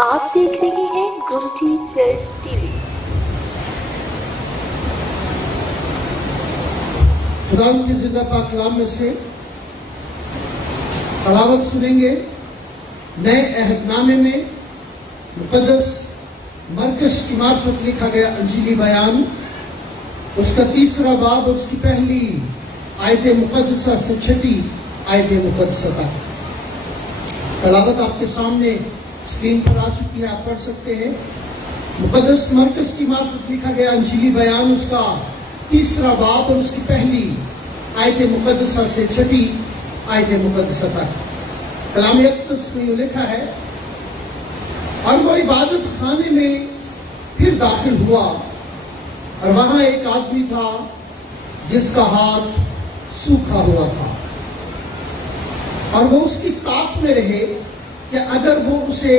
آپ دیکھ رہے ہیں گمٹی چرچ ٹی وی۔ خدا کی زندہ پاک کلام میں سے تلاوت سنیں گے۔ نئے عہد نامے میں مقدس مرکز کی معرفت لکھا گیا انجیلی بیان، اس کا 3 باب اور اس کی پہلی آیت مقدسہ سے 6 آیت مقدسہ تک۔ تلاوت آپ کے سامنے اسکرین پر آ چکی ہے، آپ پڑھ سکتے ہیں۔ مقدس مرکز کی معرفت لکھا گیا انجیلی بیان، اس کا 3 باب اور اس کی پہلی آیت مقدسہ سے 6 آیت مقدسہ تک۔ کلام اقدس میں یہ لکھا ہے، اور وہ عبادت خانے میں پھر داخل ہوا، اور وہاں ایک آدمی تھا جس کا ہاتھ سوکھا ہوا تھا، اور وہ اس کی طاق میں رہے کہ اگر وہ اسے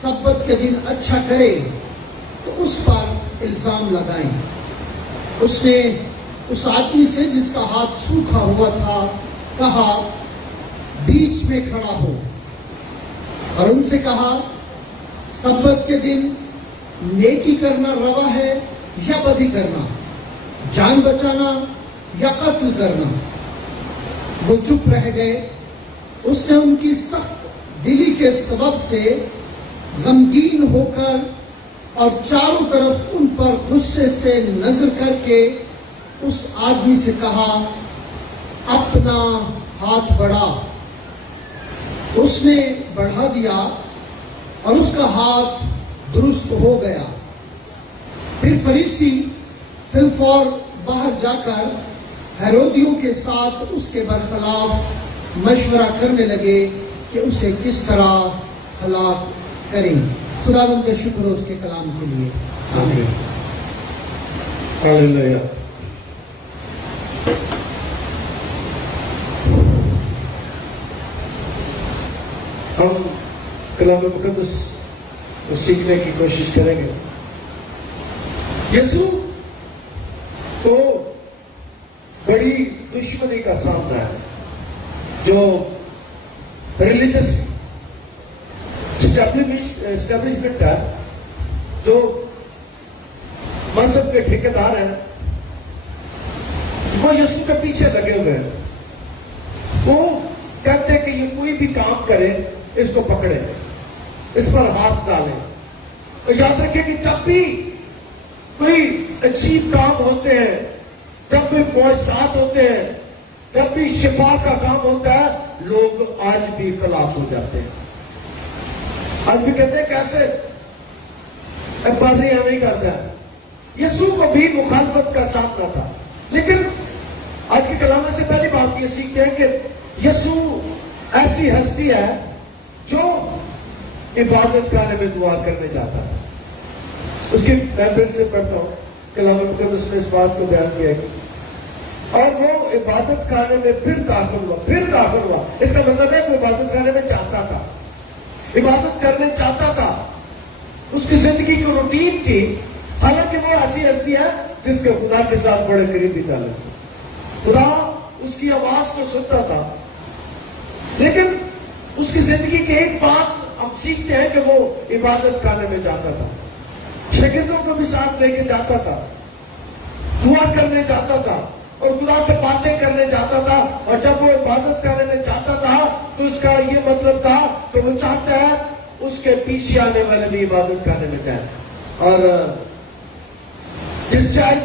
سبت کے دن اچھا کرے تو اس پر الزام لگائیں۔ اس نے اس آدمی سے جس کا ہاتھ سوکھا ہوا تھا کہا، بیچ میں کھڑا ہو، اور ان سے کہا، سبت کے دن نیکی کرنا روا ہے یا بدی کرنا، جان بچانا یا قتل کرنا؟ وہ چپ رہ گئے۔ اس نے ان کی سخت دلی کے سبب سے غمگین ہو کر اور چاروں طرف ان پر غصے سے نظر کر کے اس آدمی سے کہا، اپنا ہاتھ بڑھا۔ اس نے بڑھا دیا اور اس کا ہاتھ درست ہو گیا۔ پھر فریسی فی الفور باہر جا کر ہیرودیوں کے ساتھ اس کے برخلاف مشورہ کرنے لگے کہ اسے کس طرح ہلاک کریں۔ خداوند کا شکر ہو اس کے کلام کے لیے، آمین۔ ہاللیلویا۔ ہم کلام مقدس کو سیکھنے کی کوشش کریں گے۔ یسوع کو بڑی دشمنی کا سامنا ہے، جو ریلیجس اسٹیبلشمنٹ ہے، جو مذہب کے ٹھیکیدار ہیں، وہ یسوع کے پیچھے لگے ہوئے ہیں۔ وہ کہتے ہیں کہ یہ کوئی بھی کام کرے اس کو پکڑے، اس پر ہاتھ ڈالیں۔ اور یاد رکھیں کہ جب بھی کوئی عجیب کام ہوتے ہیں، جب بھی معجزات ہوتے ہیں، جب بھی شفا کا کام ہوتا ہے، لوگ آج بھی خلاف ہو جاتے ہیں۔ آج بھی کہتے ہیں کیسے پادری نہیں کرتا ہے۔ یسوع کو بھی مخالفت کا سامنا تھا، لیکن آج کے کلام سے پہلی بات یہ سیکھتے ہیں کہ یسوع ایسی ہستی ہے جو عبادت خانے میں دعا کرنے جاتا ہے۔ اس کی میں پھر سے پڑھتا ہوں، کلام مقدس نے اس بات کو بیان کیا ہے، اور وہ عبادت خانے میں پھر داخل ہوا۔ اس کا مطلب ہے کہ وہ عبادت خانے میں جاتا تھا، عبادت کرنے چاہتا تھا۔ اس کی زندگی کی روٹین تھی، حالانکہ وہ ایسی ہستی ہے جس کے خدا کے ساتھ بڑے قریبی تعلق تھے۔ خدا اس کی آواز کو سنتا تھا، لیکن اس کی زندگی کی ایک بات ہم سیکھتے ہیں کہ وہ عبادت خانے میں جاتا تھا، شاگردوں کو بھی ساتھ لے کے جاتا تھا، دعا کرنے جاتا تھا اور خدا سے باتیں کرنے جاتا تھا۔ اور جب وہ عبادت خانے میں جاتا تھا تو اس کا یہ مطلب تھا کہ وہ چاہتا ہے اس کے پیچھے آنے والے بھی عبادت خانے میں جائیں۔ اور جس شہر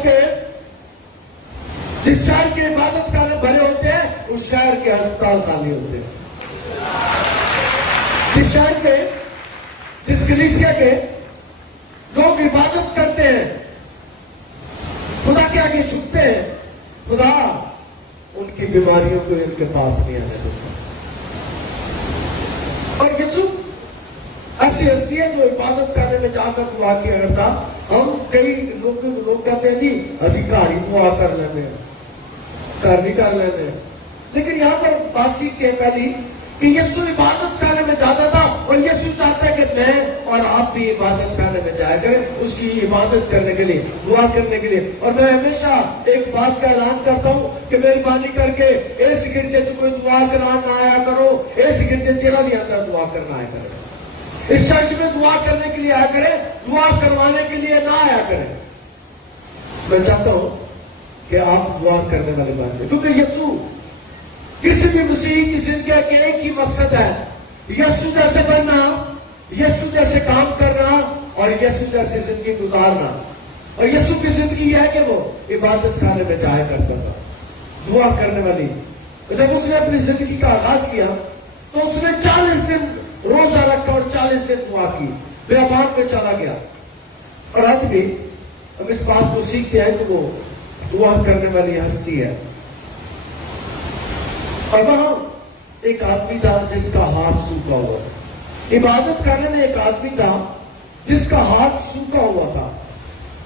کے عبادت خانے بھرے ہوتے ہیں، اس شہر کے ہسپتال خالی ہوتے ہیں۔ جس شہر کے، جس کلیسیا کے لوگ عبادت کرتے ہیں، خدا کے آگے جھکتے ہیں، خدا ان کی بیماریوں کو ان کے پاس نہیں آنے دیتا۔ اور یسوع ایسی ہستی ہے جو عبادت خانے میں جا کر دعا کیا کرتا۔ ہم کئی لوگ کہتے ہیں جی اسی گھر ہی دعا کر لیتے ہیں، گھر بھی کر لیتے ہیں، لیکن یہاں پر بات سیکھتے ہیں پہلی کہ یسوع عبادت خانے میں جاتا تھا، اور یسوع چاہتا ہے کہ میں اور آپ بھی عبادت خانے میں جایا کریں، اس کی عبادت کرنے کے لیے، دعا کرنے کے لیے۔ اور میں ہمیشہ ایک بات کا اعلان کرتا ہوں کہ مہربانی کر کے اس گرجے سے کوئی دعا کرنا نہ آیا کرو، اس گرجے چلا بھی آتا دعا کرنا آیا کرو۔ اس چرچ میں دعا کرنے کے لیے آیا کرے, دعا کروانے کے لیے نہ آیا کرے. میں چاہتا ہوں کہ آپ دعا کرنے والے بن جائیں, کیونکہ یسوع کسی بھی مسیح کی زندگی کے ایک ہی مقصد ہے, یسوع جیسے بننا, یسوع جیسے کام کرنا اور یسوع جیسے زندگی گزارنا. اور یسوع کی زندگی یہ ہے کہ وہ عبادت خانے میں جایا کرتا تھا, دعا کرنے والی. جب اس نے اپنی زندگی کا آغاز کیا تو اس نے 40 دن روزہ رکھا اور 40 دن دعا کی, بیابان میں چلا گیا. اور آج بھی ہم اس بات کو سیکھتے ہیں کہ وہ دعا کرنے والی ہستی ہے. اور وہاں ایک آدمی تھا جس کا ہاتھ سوکھا ہوا تھا. عبادت کرنے میں ایک آدمی تھا جس کا ہاتھ سوکھا ہوا تھا,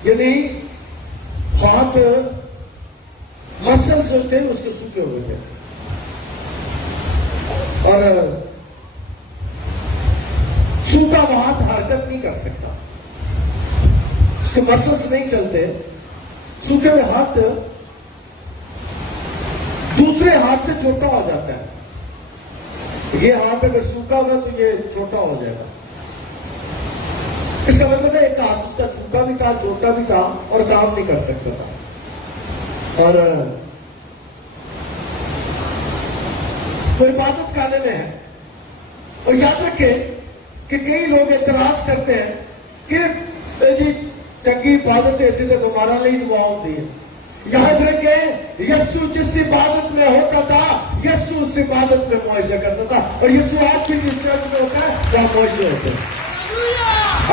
یعنی ہاتھ مسلز جو تھے اس کے سوکھے ہوئے تھے, اور سوکھا ہاتھ حرکت نہیں کر سکتا, اس کے مسلز نہیں چلتے. سوکھے ہوئے ہاتھ دوسرے ہاتھ سے چھوٹا ہو جاتا ہے. یہ ہاتھ اگر سوکھا ہوگا تو یہ چھوٹا ہو جائے گا. اس کا مطلب ہے ایک ہاتھ اس کا سوکھا بھی تھا, چھوٹا بھی تھا اور کام نہیں کر سکتا تھا. اور وہ عبادت کرنے میں ہے. اور یاد رکھیں کہ کئی لوگ اعتراض کرتے ہیں کہ جی چنگی عبادت ہوتی تو ہمارا نہیں دعا ہوتی ہے. یاد رکھیں یسوع جس عبادت میں ہوتا تھا, یسوع اس عبادت میں معاوضہ کرتا تھا. اور یسوع آج بھی جس چرچ میں ہوتا ہے وہاں معاوضے ہوتے ہیں.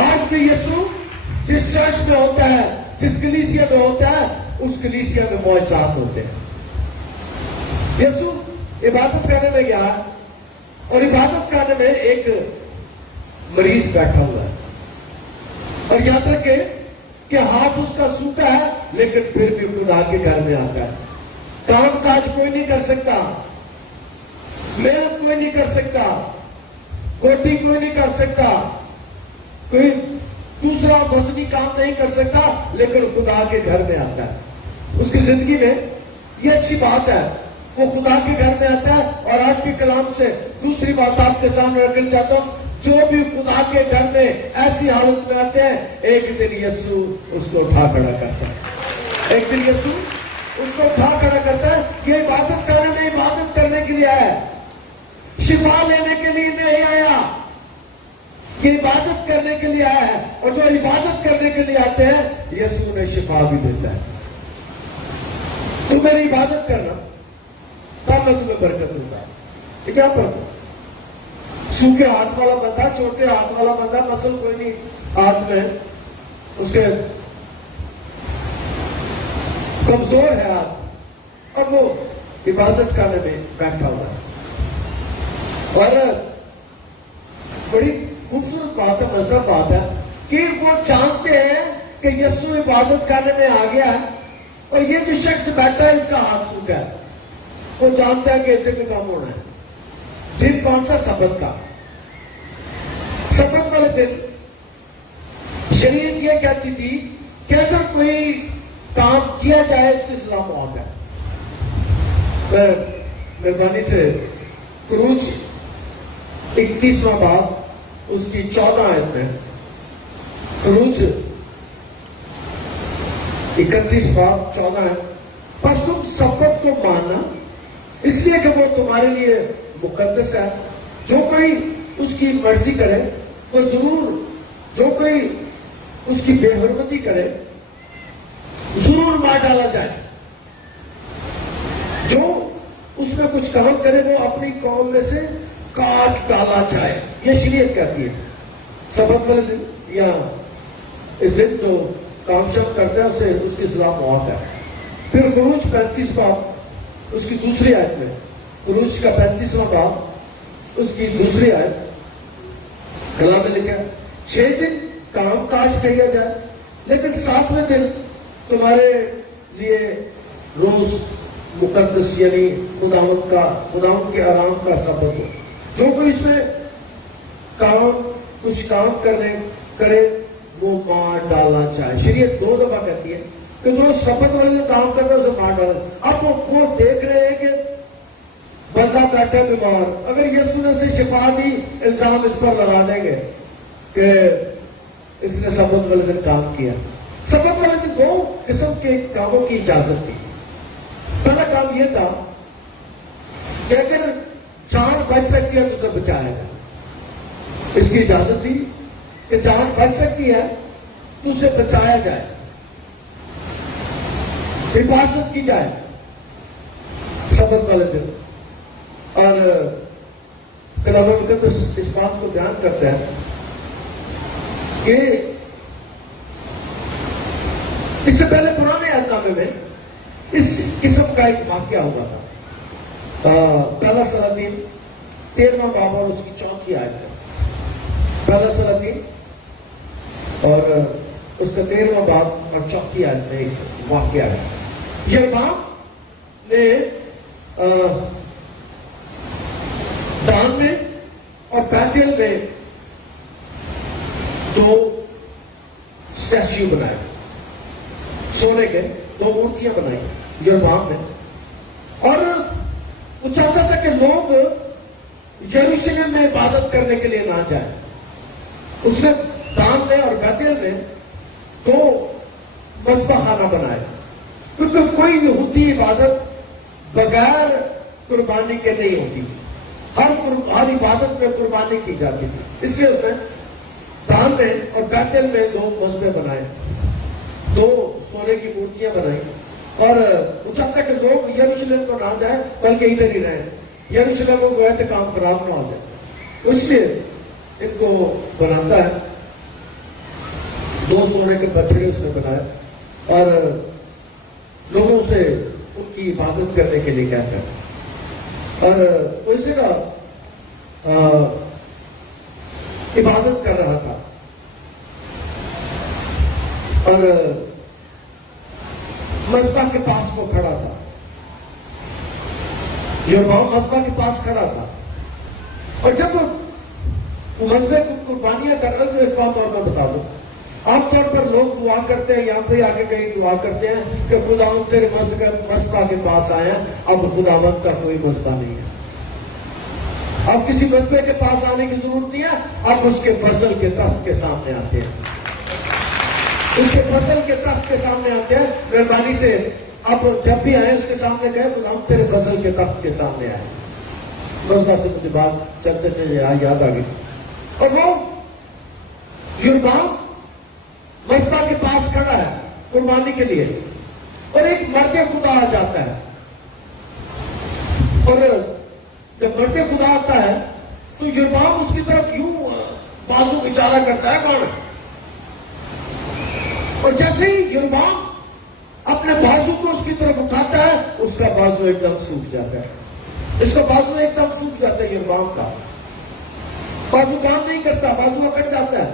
آج بھی یسوع جس چرچ میں ہوتا ہے, جس کلیسیا میں ہوتا ہے, اس کلیسیا میں معاوضات ہوتے ہیں. یسوع عبادت کرنے میں گیا اور عبادت کرنے میں ایک مریض بیٹھا ہوا ہے. اور یاد رکھیں کہ ہاتھ اس کا سوکھا ہے لیکن پھر بھی خدا کے گھر میں آتا ہے. کام کاج کوئی نہیں کر سکتا, محنت کوئی نہیں کر سکتا, کوٹی کوئی نہیں کر سکتا, کوئی دوسرا وزنی کام نہیں کر سکتا, لیکن خدا کے گھر میں آتا ہے. اس کی زندگی میں یہ اچھی بات ہے, وہ خدا کے گھر میں آتا ہے. اور آج کے کلام سے دوسری بات آپ کے سامنے رکھنا چاہتا ہوں, جو بھی خدا کے گھر میں ایسی حالت میں آتے ہیں, ایک دن یسوع اس کو اٹھا کھڑا کرتا ہے. ایک دن یسوع اس کو اٹھا کھڑا کرتا ہے. یہ عبادت کرنے میں عبادت کرنے کے لیے آیا, شفا لینے کے لیے نہیں آیا, یہ عبادت کرنے کے لیے آیا ہے. اور جو عبادت کرنے کے لیے آتے ہیں یسوع انہیں شفا بھی دیتا ہے. تم میری عبادت کرنا تب میں تمہیں برکت دوں گا. یہ کیا پڑھتا, سوکھے ہاتھ والا بندہ, چھوٹے ہاتھ والا بندہ, مسل کوئی نہیں ہاتھ میں, اس کے کمزور ہے ہاتھ, اور وہ عبادت کرنے میں بیٹھا ہوا ہے. اور بڑی خوبصورت بات ہے, مزدار بات ہے کہ وہ جانتے ہیں کہ یسوع عبادت کرنے میں آ گیا ہے, اور یہ جو شخص بیٹھا ہے اس کا ہاتھ سوکھا ہے. وہ جانتا ہے کہ اسے بھی کام ہونا ہے. دن کون سا؟ سبت کا. سبت والے دن شریعت یہ کہتی تھی کہ اگر کوئی کام کیا جائے اس کی سزا موت ہے. مہربانی سے خروج 31واں باب اس کی 14 آیت میں, خروج 31 باب 14 ہے, بس تم سبت کو ماننا اس لیے کہ وہ تمہارے لیے مقدس ہے. جو کوئی اس کی مرضی کرے وہ ضرور, جو کوئی اس کی بے حرمتی کرے ضرور مار ڈالا جائے. جو اس میں کچھ کام کرے وہ اپنی قوم میں سے کاٹ ڈالا جائے. یہ شریعت کہتی ہے. سبت والے دن یا اس دن جو کام شام کرتا ہے اسے اس کے خلاف موت ہے. پھر خروج 35 باب اس کی دوسری آیت میں, خروج کا 35واں باب اس کی دوسری آیت, کلام میں لکھا 6 دن کام کاج کیا جائے لیکن 7ویں دن تمہارے لیے روز مقدس, یعنی خداوند کے آرام کا سبت ہو. جو کوئی اس میں کچھ کام کرے وہ مار ڈالنا چاہے. شریعت 2 دفعہ کہتی ہے کہ جو سبت والے کام کرتا ہے اسے مار ڈالا. اب وہ دیکھ رہے ہیں کہ بندہ بیٹھا بیمار, اگر یسوع نے اسے شفا دی الزام اس پر لگا دیں گے کہ اس نے سبت والے دن کام کیا. سبت والے دن 2 قسم کے کاموں کی اجازت تھی. پہلا کام یہ تھا کہ اگر جان بچ سکتی ہے تو اسے بچایا جائے. اس کی اجازت تھی کہ جان بچ سکتی ہے تو اسے بچایا جائے, حفاظت کی جائے سبت والے دن. اور کلام مقدس اس بات کو بیان کرتا ہے کہ اس سے پہلے پرانے عہد نامے میں اس قسم کا ایک واقعہ ہوا تھا. پہلا سلاطین 13واں باب اور اس کی 4 آیت ہے. پہلا سلاطین اور اس کا 13واں باب اور 4 آیت میں ایک واقعہ ہے. یربعام نے دان میں اور بیتل میں 2 اسٹیچو بنائے, سونے کے 2 مورتیاں بنائی یربعام نے. اور وہ چاہتا تھا کہ لوگ یروشلم میں عبادت کرنے کے لیے نہ جائیں. اس نے دان میں اور بیتل میں 2 مذبح خانہ بنائے, کیونکہ کوئی یہودی عبادت بغیر قربانی کے نہیں ہوتی تھی. ہر عبادت میں قربانی کی جاتی تھی. اس لیے اس نے دان میں اور بیتل میں 2 مذبح بنائے, 2 سونے کی مورتیاں بنائی. اور وہ چاہتا کہ لوگ یروشلم کو نہ جائیں بلکہ ادھر ہی رہیں, یروشلم کو گئے تو کام خراب نہ ہو جائے. اس لیے ان کو بناتا ہے. 2 سونے کے بچڑے اس نے بنائے اور لوگوں سے ان کی عبادت کرنے کے لیے کہتا ہے. اور وہ اسی کا عبادت کر رہا تھا. اور مذبح کے پاس وہ کھڑا تھا. یربعام مذبح کے پاس کھڑا تھا. اور جب وہ مذبح کو قربانیاں کر رہے تو ایک بات اور میں بتا دوں, عام طور پر لوگ دعا کرتے ہیں, یہاں پہ آگے کہیں دعا کرتے ہیں کہ خداوند تیرے مذبح کے پاس آئے ہیں, اب خداوند کا کوئی مذبح نہیں ہے, اب کسی مذبح کے پاس آنے کی ضرورت نہیں ہے, اب اس کے فضل کے تخت کے سامنے آتے ہیں. اس کے فضل کے تخت کے سامنے آتے ہیں. مہربانی سے اب جب بھی آئے اس کے سامنے کہے خداوند تیرے فضل کے تخت کے سامنے آئے. مذبح سے مجھے بات چلتے چلے یاد آ گئی. اور وہ یربعام مذبح کے پاس کھڑا ہے قربانی کے لیے, اور ایک مرد خدا آ جاتا ہے. اور جب مرد خدا آتا ہے تو یربعام اس کی طرف یوں بازو اشارہ کرتا ہے, کون ہے؟ اور جیسے ہی یربعام اپنے بازو کو اس کی طرف اٹھاتا ہے اس کا بازو ایک دم سوکھ جاتا ہے. اس کا بازو ایک دم سوکھ جاتا ہے. یربعام کا بازو کام نہیں کرتا, بازو اکڑ جاتا ہے.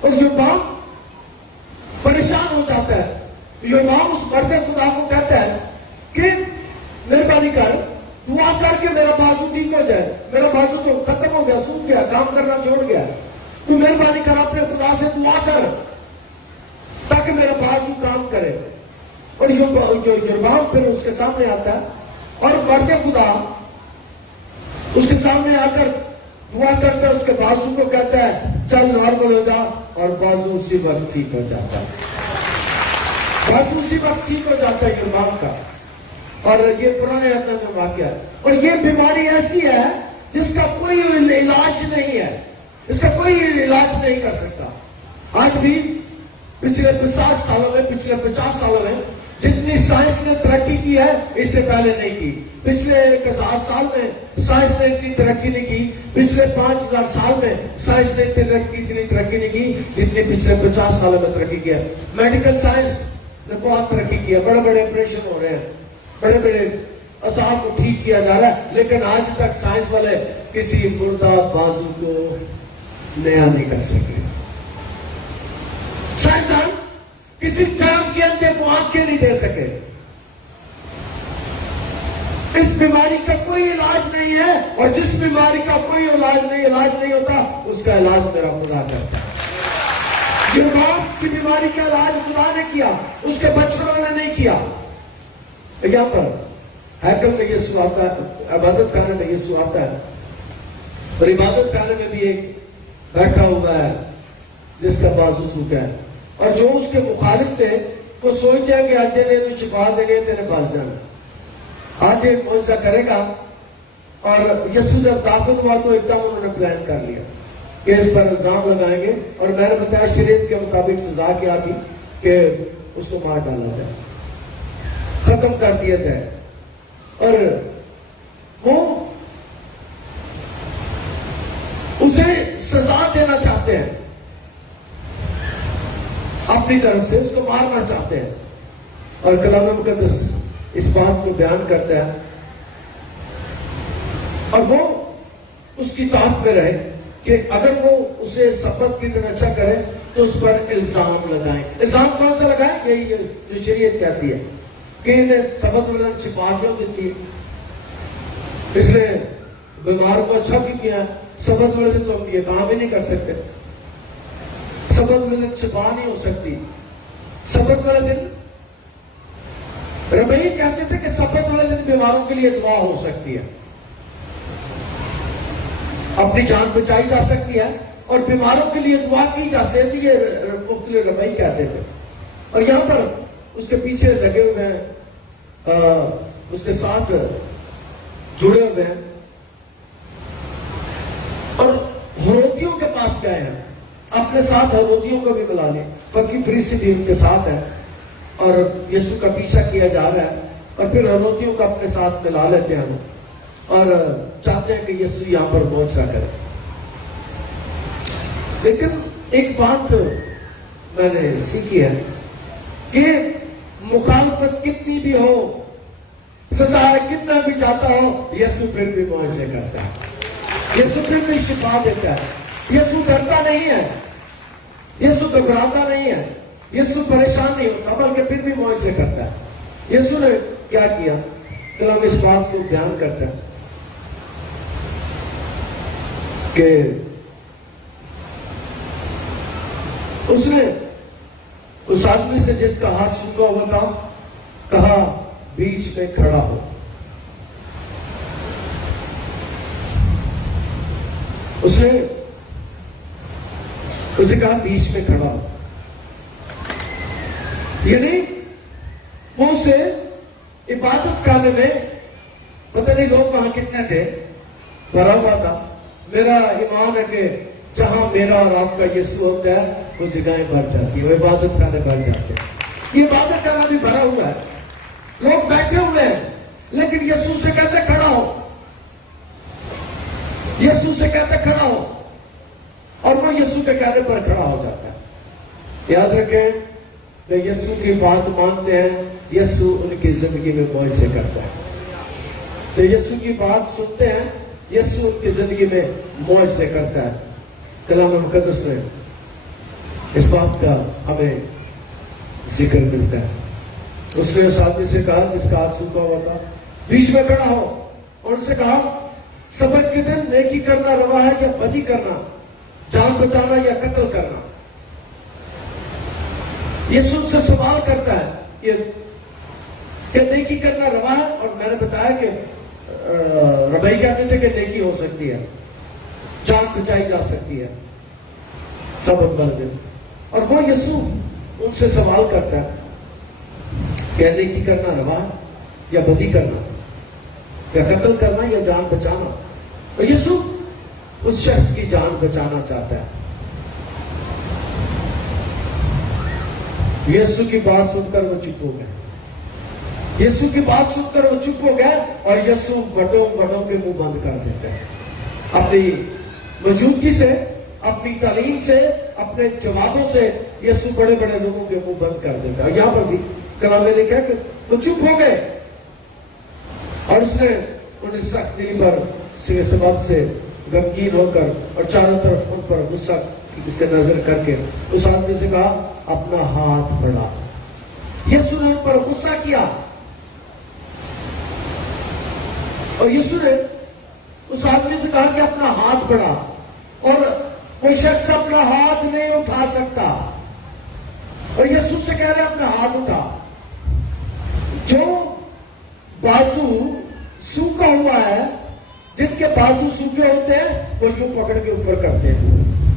اور یربعام پریشان ہو جاتا ہے. یربعام اس مرد خدا کو کہتا ہے کہ مہربانی کر دعا کر کے میرا بازو ٹھیک ہو جائے. میرا بازو تو ختم ہو گیا, سوکھ گیا, کام کرنا چھوڑ گیا. تو مہربانی کر اپنے خدا سے دعا کر تاکہ میرا بازو کام کرے. اور یربعام پھر اس کے سامنے آتا ہے اور مرد خدا اس کے سامنے آ کر دعا کرتا ہے, اس کے بازو کو کہتا ہے چل نارمل ہو جا, اور بازو اسی وقت ٹھیک ہو جاتا ہے. بازو اسی وقت ٹھیک ہو جاتا ہے یربعام کا. اور یہ پرانے عہد میں واقعہ ہے. اور یہ بیماری ایسی ہے جس کا کوئی علاج نہیں ہے, اس کا کوئی علاج نہیں کر سکتا. آج بھی پچھلے 50 سالوں میں, پچھلے 50 سالوں میں جتنی سائنس نے ترقی کی ہے اس سے پہلے نہیں کی. پچھلے 1000 سال میں سائنس نے اتنی ترقی نہیں کی. پچھلے 5000 سال میں سائنس نے اتنی ترقی نہیں کی جتنی پچھلے 50 سالوں میں ترقی کی ہے. میڈیکل سائنس نے بہت ترقی کی ہے, بڑے بڑے آپریشن ہو رہے ہیں, بڑے بڑے اعصاب کو ٹھیک کیا جا رہا ہے, لیکن آج تک سائنس والے کسی مردہ بازو کو نیا نہیں کر سکے. سائنسدان کسی چرم کے اندھے کو آنکھیں نہیں دے سکے. اس بیماری کا کوئی علاج نہیں ہے, اور جس بیماری کا کوئی علاج نہیں ہوتا اس کا علاج میرا خدا کرتا ہے. یربعام کی بیماری کا علاج خدا نے کیا, اس کے بچڑوں نے نہیں کیا. یہاں پر ہیکل میں یسوع آتا ہے, عبادت خانے میں یسوع آتا ہے, اور عبادت خانے میں بھی ایک بیٹھا ہوا ہے جس کا بازو سوکھا ہے، اور جو اس کے مخالف تھے وہ سوچتے ہیں کہ آج نے شفا دے گے تیرے پاس جانا، آج ایک معجزہ کرے گا. اور یسوع جب داخل ہوا تو ایک دم انہوں نے پلان کر لیا کہ اس پر الزام لگائیں گے، اور میں نے بتایا شریعت کے مطابق سزا کیا تھی کہ اس کو مار ڈالا جائے، ختم کر دیا جائے. اور وہ اسے سزا دینا چاہتے ہیں اپنی طرف سے، اس کو مارنا چاہتے ہیں. اور کلام مقدس اس بات کو بیان کرتا ہے، اور وہ اس کی طاقت میں رہے کہ اگر وہ اسے سبت کی طرح اچھا کرے تو اس پر الزام لگائیں. الزام کون سا لگائیں؟ یہی جو شریعت کہتی ہے کہ انہیں سبت والے شفا کیوں دیتی ہے، اس نے بیمار کو اچھا بھی کیا، سبت والے دن تو ہم یہ کام ہی نہیں کر سکتے، سبت والے دن شفا نہیں ہو سکتی. سبت والے دن ربعی کہتے تھے کہ سبت والے دن بیماروں کے لیے دعا ہو سکتی ہے، اپنی جان بچائی جا سکتی ہے اور بیماروں کے لیے دعا کی جا سکتی ہے، مختلف ربعی کہتے تھے. اور یہاں پر اس کے پیچھے لگے ہوئے ہیں، اس کے ساتھ جڑے ہوئے ہیں، اور ہرودیوں کے پاس گئے ہیں، اپنے ساتھ ہرودیوں کو بھی ملا لیں. فقی فریسی بھی ان کے ساتھ ہے اور یسوع کا پیچھا کیا جا رہا ہے، اور پھر ہرودیوں کو اپنے ساتھ ملا لیتے ہیں اور چاہتے ہیں کہ یسوع یہاں پر معجزہ کرے. لیکن ایک بات میں نے سیکھی ہے کہ مخالفت کتنی بھی ہو، سزا کتنا بھی چاہتا ہو، یسوع پھر بھی معجزے کرتا ہے، یسوع پھر بھی شفا دیتا ہے. یسوع ڈرتا نہیں ہے، یسوع گھبراتا نہیں ہے، یسوع پریشان نہیں ہوتا، بلکہ پھر بھی معجزے کرتا ہے. یسوع نے کیا کیا؟ کلام اس بات کو بیان کرتا ہے کہ اس نے اس آدمی سے جس کا ہاتھ سوکھا ہوا تھا کہا بیچ میں کھڑا ہو. اس نے اسے کہا بیچ میں کھڑا ہو، یعنی وہ اسے عبادت خانے میں، پتہ نہیں لوگ وہاں کتنے تھے، بھرا ہوا تھا. میرا ایمان ہے کہ جہاں میرا اور آپ کا یسوع ہوتا ہے وہ جگہیں بھر جاتی ہیں، وہ عبادت خانے بھر جاتے ہیں. یہ عبادت خانہ بھی بھرا ہوا ہے، لوگ بیٹھے ہوئے ہیں، لیکن یسوع سے کہتے کھڑا ہو، یسوع سے کہتے کھڑا ہو، اور وہ یسوع کے کہنے پر کھڑا ہو جاتا ہے. یاد رکھیں کہ یسوع کی بات مانتے ہیں، یسوع ان کی زندگی میں معجزے کرتا ہے. تو یسوع کی بات سنتے ہیں، یسوع ان کی زندگی میں معجزے کرتا ہے. کلام مقدس میں اس بات کا ہمیں ذکر ملتا ہے. اس نے اس آدمی سے کہا جس کا ہاتھ سوکھا ہوا تھا، بیچ میں کھڑا ہو، اور ان سے کہا سبت کے دن نیکی کرنا روا ہے یا بدی کرنا، جان بچانا یا قتل کرنا. یسوع سے سوال کرتا ہے یہ کہ نیکی کرنا روا ہے، اور میں نے بتایا کہ ربعی کہتے تھے کہ نیکی ہو سکتی ہے، جان بچائی جا سکتی ہے سبت والے دن. اور وہ یسوع ان سے سوال کرتا ہے کہ نیکی کرنا روا ہے یا بدی کرنا، یا قتل کرنا یا جان بچانا. اور یسوع اس شخص کی جان بچانا چاہتا ہے. یسوع کی بات سن کر وہ چپ ہو گئے، یسوع کی بات سن کر وہ چپ ہو گئے، اور یسوع بڑوں کے منہ بند کر دیتے ہیں. اپنی موجودگی سے، اپنی تعلیم سے، اپنے جوابوں سے یسوع بڑے لوگوں کے منہ بند کر دیتا ہے. اور یہاں پر بھی کلام میں لکھا ہے کہ وہ چپ ہو گئے، اور اس نے ان سخت دلی پر سبب سے غمگین ہو کر اور چاروں طرف ان پر غصہ سے نظر کر کے اس آدمی سے کہا اپنا ہاتھ بڑھا. یسوع نے ان پر غصہ کیا، اور یسوع نے اس آدمی سے کہا کہ اپنا ہاتھ بڑھا، اور کوئی شخص اپنا ہاتھ نہیں اٹھا سکتا، اور یسوع سے کہہ رہے اپنا ہاتھ اٹھا. جو بازو سوکھا ہوا ہے، جن کے بازو سوکھے ہوتے ہیں وہ یوں پکڑ کے اوپر کرتے ہیں،